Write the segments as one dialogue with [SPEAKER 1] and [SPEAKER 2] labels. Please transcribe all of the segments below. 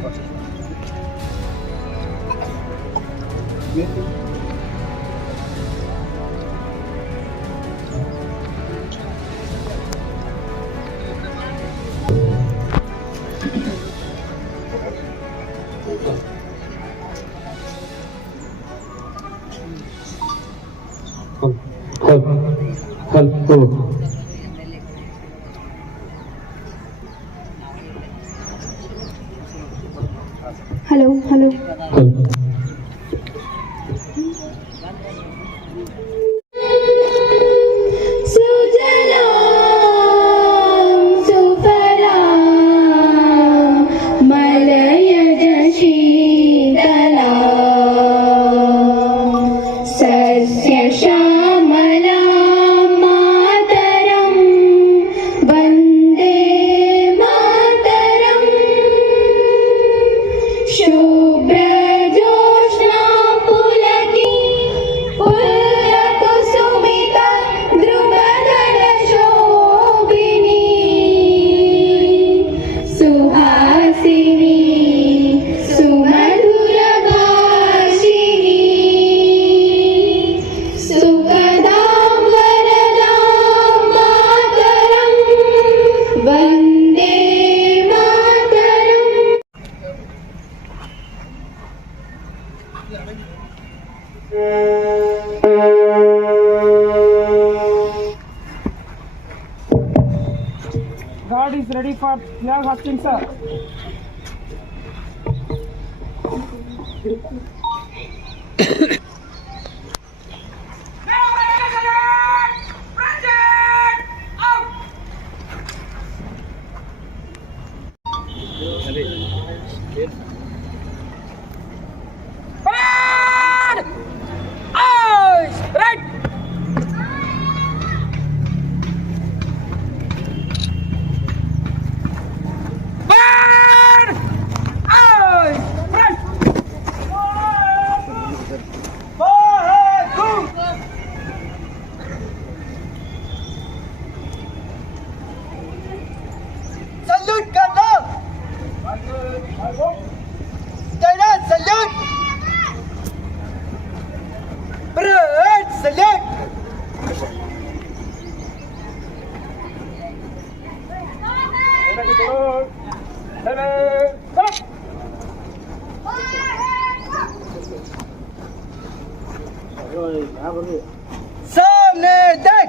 [SPEAKER 1] Help, help,
[SPEAKER 2] help. is ready for your Hastings, sir.
[SPEAKER 1] সামনে দেখ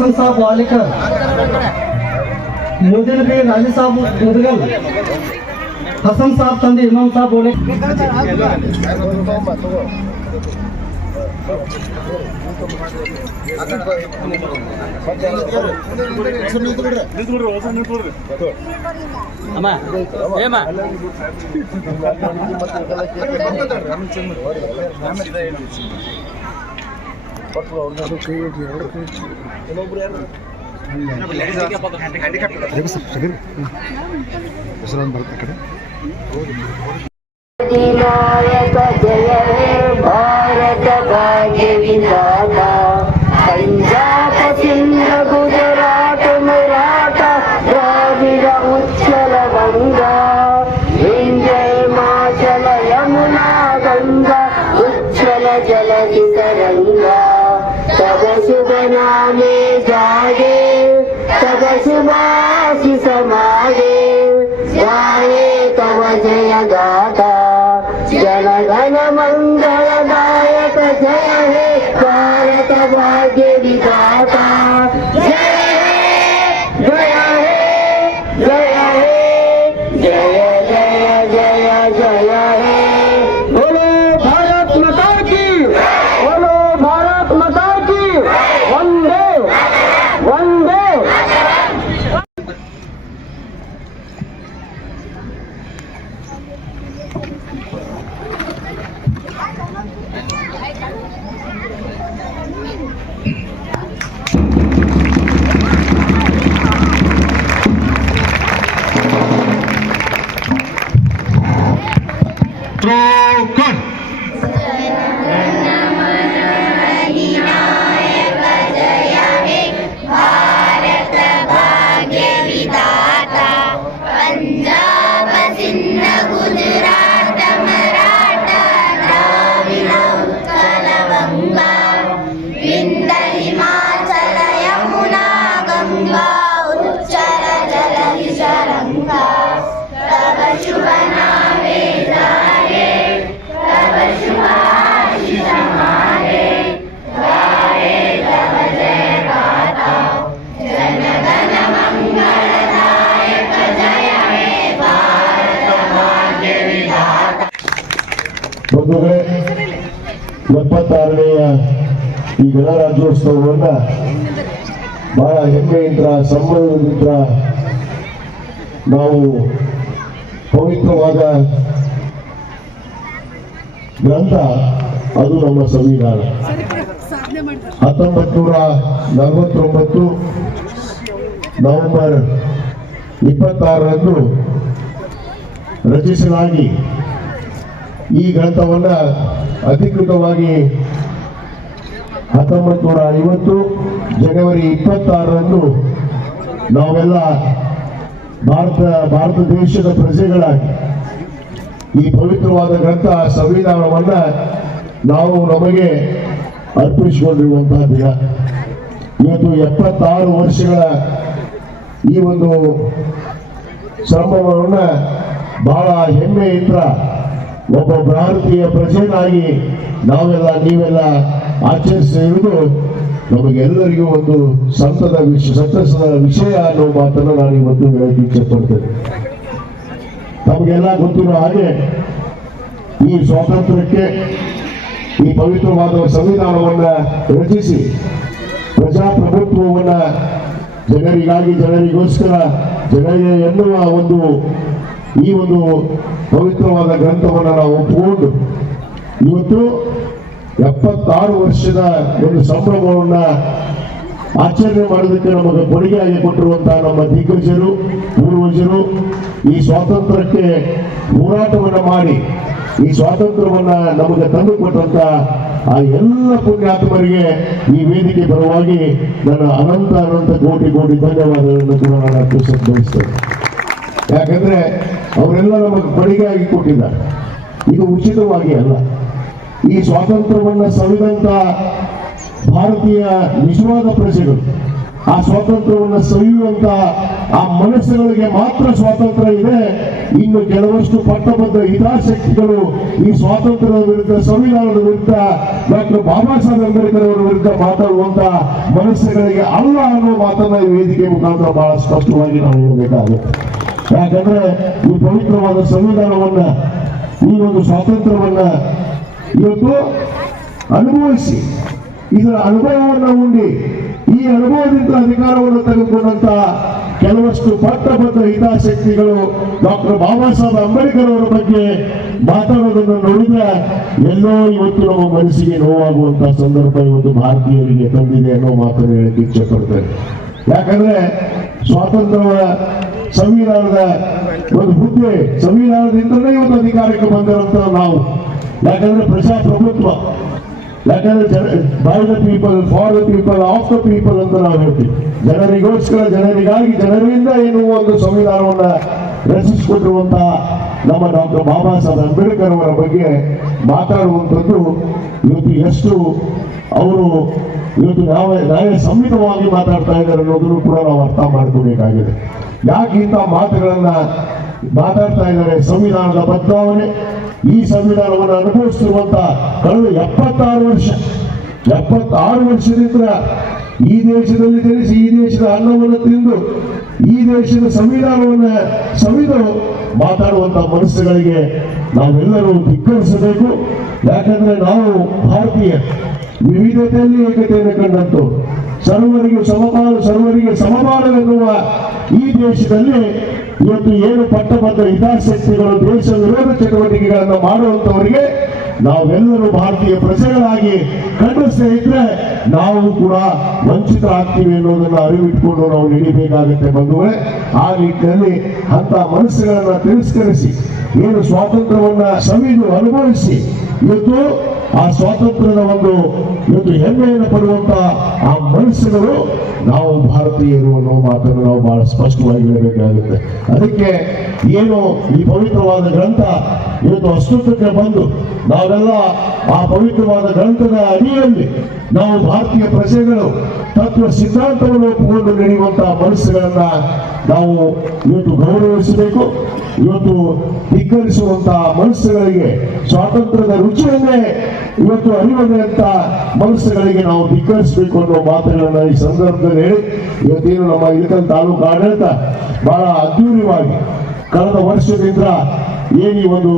[SPEAKER 3] फातिमा बेगम हसन साहब वालिकर मुदिल भी राजी साहब मुदगल हसन साहब ತಂದೆ ಇಮಾಮ್ ಸಾಹಬ್ ಬೋಲೆ
[SPEAKER 4] Vinayak dapat loh nggak suka ya dia lagi mau berenang ini kan ini ini kan ini kan ini kan ini kan ini kan तब
[SPEAKER 2] शुभ नामे जागे तब शुभाशिष
[SPEAKER 5] ಬಂಧುಗಳೇ, ಎಪ್ಪತ್ತಾರನೆಯ ಈ ಗಣರಾಜ್ಯೋತ್ಸವವನ್ನ ಬಹಳ ಹೆಮ್ಮೆಯಿಂದ, ಸಂಭ್ರಮದಿಂದ ನಾವು ಪವಿತ್ರವಾದ ಗ್ರಂಥ, ಅದು ನಮ್ಮ ಸಂವಿಧಾನ. ಹತ್ತೊಂಬತ್ತು ನೂರ ನಲವತ್ತೊಂಬತ್ತು ನವೆಂಬರ್ ಇಪ್ಪತ್ತಾರರಂದು ರಚಿಸಲಾಗಿ ಈ ಗ್ರಂಥವನ್ನ ಅಧಿಕೃತವಾಗಿ ಹತ್ತೊಂಬತ್ತು ನೂರ ಐವತ್ತು ಜನವರಿ ಇಪ್ಪತ್ತಾರರಂದು ನಾವೆಲ್ಲ ಭಾರತ ಭಾರತ ದೇಶದ ಪ್ರಜೆಗಳ ಈ ಪವಿತ್ರವಾದ ಗ್ರಂಥ ಸಂವಿಧಾನವನ್ನ ನಾವು ನಮಗೆ ಅರ್ಪಿಸಿಕೊಂಡಿರುವಂತಹ ದಿನ ಇವತ್ತು ಎಪ್ಪತ್ತಾರು ವರ್ಷಗಳ ಈ ಒಂದು ಸಂಭ್ರಮವನ್ನ ಬಹಳ ಹೆಮ್ಮೆಯಿಂದ ಒಬ್ಬ ಭಾರತೀಯ ಪ್ರಜೆನಾಗಿ ನಾವೆಲ್ಲ, ನೀವೆಲ್ಲ ಆಚರಿಸಿರುವುದು ನಮಗೆಲ್ಲರಿಗೂ ಒಂದು ಸಂತದ ವಿಷಯ ಸಂತಸದ ವಿಷಯ ಅನ್ನೋ ಮಾತನ್ನು ನಾನು ಇವತ್ತು ಹೇಳಕ್ಕೆ ಇಚ್ಛೆ ನಮಗೆಲ್ಲ ಗೊತ್ತಿರೋ ಹಾಗೆ ಈ ಸ್ವಾತಂತ್ರ್ಯಕ್ಕೆ ಈ ಪವಿತ್ರವಾದ ಸಂವಿಧಾನವನ್ನ ರಚಿಸಿ ಪ್ರಜಾಪ್ರಭುತ್ವವನ್ನ ಜನರಿಗಾಗಿ, ಜನರಿಗೋಸ್ಕರ, ಜನರಿಗೆ ಎನ್ನುವ ಒಂದು ಈ ಒಂದು ಪವಿತ್ರವಾದ ಗ್ರಂಥವನ್ನು ನಾವು ಒಪ್ಪಿಕೊಂಡು ಇವತ್ತು ಎಪ್ಪತ್ತಾರು ವರ್ಷದ ಒಂದು ಸಂಭ್ರಮವನ್ನ ಆಚರಣೆ ಮಾಡೋದಕ್ಕೆ ನಮಗೆ ಕೊಡುಗೆಯಾಗಿ ಕೊಟ್ಟಿರುವಂತಹ ನಮ್ಮ ದಿಗ್ಗಜರು, ಪೂರ್ವಜರು ಈ ಸ್ವಾತಂತ್ರ್ಯಕ್ಕೆ ಹೋರಾಟವನ್ನ ಮಾಡಿ, ಈ ಸ್ವಾತಂತ್ರ್ಯವನ್ನ ನಮಗೆ ತಂದು ಕೊಟ್ಟಂತ ಆ ಎಲ್ಲ ಪುಣ್ಯಾತ್ಮರಿಗೆ ಈ ವೇದಿಕೆ ಪರವಾಗಿ ನನ್ನ ಅನಂತ ಅನಂತ ಕೋಟಿ ಕೋಟಿ ಧನ್ಯವಾದಗಳನ್ನು ಕೂಡ ನಾನು ಬಯಸ್ತೇನೆ. ಯಾಕಂದ್ರೆ ಅವರೆಲ್ಲ ನಮಗೆ ಆಗಿ ಕೊಟ್ಟಿದ್ದಾರೆ. ಇದು ಉಚಿತವಾಗಿ ಅಲ್ಲ. ಈ ಸ್ವಾತಂತ್ರ್ಯವನ್ನ ಸವಿದಂತ ಭಾರತೀಯ ನಿಜವಾದ ಪ್ರಜೆಗಳು, ಆ ಸ್ವಾತಂತ್ರ್ಯವನ್ನು ಸವಿಯುವಂತ ಆ ಮನಸ್ಸುಗಳಿಗೆ ಮಾತ್ರ ಸ್ವಾತಂತ್ರ್ಯ ಇದೆ. ಇನ್ನು ಕೆಲವಷ್ಟು ಪಟ್ಟಬದ್ಧ ಹಿತಾಸಕ್ತಿಗಳು ಈ ಸ್ವಾತಂತ್ರ್ಯದ ವಿರುದ್ಧ, ಸಂವಿಧಾನದ ವಿರುದ್ಧ, ಡಾಕ್ಟರ್ ಬಾಬಾ ಸಾಹೇಬ್ ಅಂಬೇಡ್ಕರ್ ಅವರ ವಿರುದ್ಧ ಮಾತಾಡುವಂತ ಮನಸ್ಸುಗಳಿಗೆ ಅಲ್ಲ ಅನ್ನೋ ಮಾತನ್ನ ವೇದಿಕೆ ಮುಖಾಂತರ ಬಹಳ ಸ್ಪಷ್ಟವಾಗಿ ನಾವು ಹೇಳಬೇಕಾಗುತ್ತೆ. ಯಾಕಂದ್ರೆ ಈ ಪವಿತ್ರವಾದ ಸಂವಿಧಾನವನ್ನ, ಈ ಒಂದು ಸ್ವಾತಂತ್ರ್ಯವನ್ನ ಇವತ್ತು ಅನುಭವಿಸಿ. ಇದರ ಅನುಭವವನ್ನು ಉಂಡಿ, ಈ ಅನುಭವದಿಂದ ಅಧಿಕಾರವನ್ನು ತೆಗೆದುಕೊಂಡಂತ ಕೆಲವಷ್ಟು ಪಟ್ಟಬದ್ಧ ಹಿತಾಸಕ್ತಿಗಳು ಡಾಕ್ಟರ್ ಬಾಬಾ ಸಾಹೇಬ್ ಅಂಬೇಡ್ಕರ್ ಅವರ ಬಗ್ಗೆ ಮಾತಾಡೋದನ್ನು ನೋಡಿದ್ರೆ ಎಲ್ಲೋ ಇವತ್ತು ನಮ್ಮ ಮನಸ್ಸಿಗೆ ನೋವಾಗುವಂತಹ ಸಂದರ್ಭ ಇವತ್ತು ಭಾರತೀಯರಿಗೆ ತಂದಿದೆ ಅನ್ನೋ ಮಾತನ್ನು ಹೇಳಕ್ಕೆ ಇಚ್ಛೆ ಪಡ್ತೇನೆ. ಯಾಕಂದ್ರೆ ಸ್ವಾತಂತ್ರ್ಯ ಸಂವಿಧಾನದ ಒಂದು ಹುದ್ದೆ ಸಂವಿಧಾನದಿಂದಲೇ ಒಂದು ಅಧಿಕಾರಕ್ಕೆ ಬಂದಿರುವಂತ ನಾವು. ಯಾಕಂದ್ರೆ ಪ್ರಜಾಪ್ರಭುತ್ವ ಯಾಕಂದ್ರೆ ಜನ by the people for the people of the people ಅಂತ ನಾವು ಹೇಳ್ತೀವಿ. ಜನರಿಗೋಸ್ಕರ ಜನರಿಗಾಗಿ ಜನರಿಂದ ಏನು ಒಂದು ಸಂವಿಧಾನವನ್ನ ರಚಿಸಿಕೊಟ್ಟಿರುವಂತ ನಮ್ಮ ಡಾಕ್ಟರ್ ಬಾಬಾ ಸಾಹೇಬ್ ಅಂಬೇಡ್ಕರ್ ಅವರ ಬಗ್ಗೆ ಮಾತಾಡುವಂಥದ್ದು ಇವತ್ತು ಎಷ್ಟು ಅವರು ಇವತ್ತು ಯಾವ ನ್ಯಾಯ ಸಂಹಿತವಾಗಿ ಮಾತಾಡ್ತಾ ಇದ್ದಾರೆ ಅನ್ನೋದನ್ನು ಕೂಡ ನಾವು ಅರ್ಥ ಮಾಡ್ಕೋಬೇಕಾಗಿದೆ ಯಾಕೆ ಇಂಥ ಮಾತುಗಳನ್ನು ಮಾತಾಡ್ತಾ ಇದ್ದಾರೆ? ಸಂವಿಧಾನದ ಬದಲಾವಣೆ. ಈ ಸಂವಿಧಾನವನ್ನು ಅನುಭವಿಸಿರುವಂತ ಕಳೆದ ಎಪ್ಪತ್ತಾರು ವರ್ಷ, ಎಪ್ಪತ್ತಾರು ವರ್ಷದಿಂದ ಈ ದೇಶದಲ್ಲಿ ತಿಳಿಸಿ ಈ ದೇಶದ ಅನ್ನವನ್ನು ತಿಂದು ಈ ದೇಶದ ಸಂವಿಧಾನವನ್ನ ಸವಿದು ಮಾತಾಡುವಂತ ಮನಸ್ಸುಗಳಿಗೆ ನಾವೆಲ್ಲರೂ ಧಿಕ್ಕರಿಸಬೇಕು. ಯಾಕಂದ್ರೆ ನಾವು ಭಾರತೀಯ, ವಿವಿಧತೆಯಲ್ಲಿ ಏಕತೆಯನ್ನು ಕಂಡಂತು ಸರ್ವರಿಗೆ ಸಮಪಾಲು ಸರ್ವರಿಗೆ ಸಮಮಾನವೆನ್ನುವ ಈ ದೇಶದಲ್ಲಿ ಇವತ್ತು ಏನು ಪಟ್ಟಬದ್ಧ ಹಿತಾಸಕ್ತಿಗಳು ದೇಶ ವಿರೋಧ ಚಟುವಟಿಕೆಗಳನ್ನು ಮಾಡುವಂತವರಿಗೆ ನಾವೆಲ್ಲರೂ ಭಾರತೀಯ ಪ್ರಜೆಗಳಾಗಿ ಖಂಡಿಸದೇ ಸ್ನೇಹಿತರೆ, ನಾವು ಕೂಡ ವಂಚಿತರಾಗ್ತೀವಿ ಅನ್ನೋದನ್ನ ಅರಿವಿಟ್ಕೊಂಡು ನಾವು ನಡಿಬೇಕಾಗುತ್ತೆ ಬಂಧುಗಳೇ. ಆ ನಿಟ್ಟಿನಲ್ಲಿ ಅಂತ ಮನಸ್ಸುಗಳನ್ನ ತಿರಸ್ಕರಿಸಿ, ಏನು ಸ್ವಾತಂತ್ರ್ಯವನ್ನ ಸವಿದು ಅನುಭವಿಸಿ, ಇವತ್ತು ಆ ಸ್ವಾತಂತ್ರ್ಯದ ಒಂದು, ಇವತ್ತು ಹೆಮ್ಮೆಯನ್ನು ಪಡುವಂತ ಆ ಮನಸ್ಸುಗಳು ನಾವು ಭಾರತೀಯರು ಅನ್ನೋ ಮಾತನ್ನು ನಾವು ಬಹಳ ಸ್ಪಷ್ಟವಾಗಿ ಹೇಳಬೇಕಾಗುತ್ತೆ. ಅದಕ್ಕೆ ಏನು ಈ ಪವಿತ್ರವಾದ ಗ್ರಂಥ ಇವತ್ತು ಅಸ್ತಿತ್ವಕ್ಕೆ ಬಂದು ನಾವೆಲ್ಲ ಆ ಪವಿತ್ರವಾದ ಗ್ರಂಥದ ಅಡಿಯಲ್ಲಿ ನಾವು ಭಾರತೀಯ ಪ್ರಜೆಗಳು ತತ್ವ ಸಿದ್ಧಾಂತವನ್ನು ಒಪ್ಪಿಕೊಂಡು ನಡೆಯುವಂತಹ ಮನಸ್ಸುಗಳನ್ನ ನಾವು ಇವತ್ತು ಗೌರವಿಸಬೇಕು. ಇವತ್ತು ಧಿಕ್ಕರಿಸುವಂತಹ ಮನಸ್ಸುಗಳಿಗೆ ಸ್ವಾತಂತ್ರ್ಯದ ರುಚಿಯನ್ನೇ ಇವತ್ತು ಅರಿವದೆ ಅಂತ ಮನಸ್ಸುಗಳಿಗೆ ನಾವು ಧಿಕ್ಕರಿಸಬೇಕು ಅನ್ನೋ ಮಾತುಗಳನ್ನ ಈ ಸಂದರ್ಭದಲ್ಲಿ ಹೇಳಿ, ಇವತ್ತೇನು ನಮ್ಮ ಇಳಕಲ್ ತಾಲೂಕು ಆಡಳಿತ ಬಹಳ ಅದ್ದೂರಿವಾಗಿ ಕಳೆದ ವರ್ಷದಿಂದ ಏನು ಒಂದು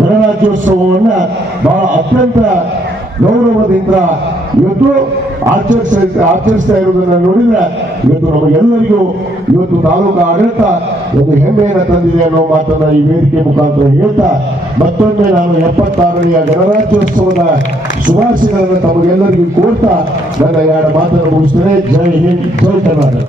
[SPEAKER 5] ಗಣರಾಜ್ಯೋತ್ಸವವನ್ನ ಬಹಳ ಅತ್ಯಂತ ಗೌರವದಿಂದ ಇವತ್ತು ಆಚರಿಸ ಆಚರಿಸ್ತಾ ಇರುವುದನ್ನು ನೋಡಿದ್ರೆ ಇವತ್ತು ನಮಗೆಲ್ಲರಿಗೂ ಇವತ್ತು ತಾಲೂಕು ಆಡಳಿತ ಒಂದು ಹೆಮ್ಮೆಯನ್ನು ತಂದಿದೆ ಅನ್ನೋ ಮಾತನ್ನ ಈ ವೇದಿಕೆ ಮುಖಾಂತರ ಹೇಳ್ತಾ, ಮತ್ತೊಮ್ಮೆ ನಾನು ಎಪ್ಪತ್ತಾರನೆಯ ಗಣರಾಜ್ಯೋತ್ಸವದ ಶುಭಾಶಯಗಳನ್ನು ತಮಗೆಲ್ಲರಿಗೂ ಕೋರ್ತಾ ನನ್ನ ಎರಡು ಮಾತನ್ನು ಮುಗಿಸ್ತೇನೆ. ಜೈ ಹಿಂದ್, ಜೈ ಕರ್ನಾಟಕ.